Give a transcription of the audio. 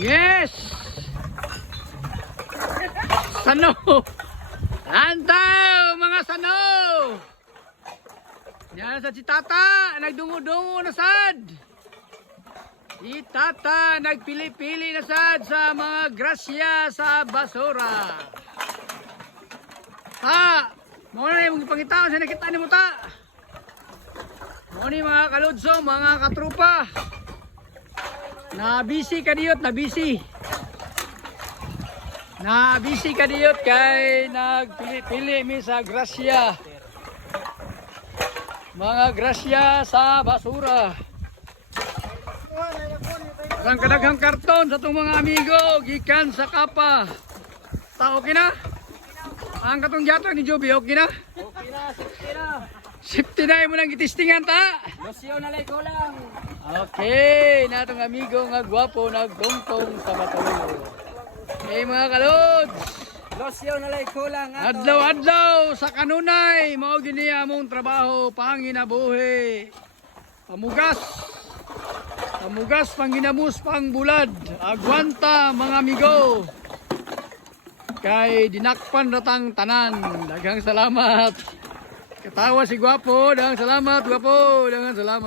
Yes! Sano! Antaw mga sano! Yan sa si Tata, nagdungo-dungo na sad. Si Tata, nagpili-pili na sad sa mga grasya sa basura. Ha! Muna na yung pangitaon sa nakita ni mo ta. Muna mga kaludso, mga katrupa. Na-busy ka diyot, na-busy. Na-busy ka diyot kay nagpili-pili mi sa grasya. Mga grasya sa basura. Ang kadaghang karton sa itong mga amigo, gikan sa kapa. Ta, okay na? Ang katong jatag ni Joby, okay na? Okay na, safety na. Safety na mo nang gitistingan ta. Losyon na lang ko lang. Okay, na itong amigo nga gwapo nagtungtong sa bato. Okay mga kalods. Losyon na lang ko lang. Adlaw-adlaw sa kanunay, mao gini among trabaho, panginabuhi. Pamugas. Pamugas, panginamus, pangbulad. Agwanta mga amigo. Kay dinakpan ratang tanan. Daghang salamat. Katawa si Gwapo, daghang salamat Gwapo, daghang salamat.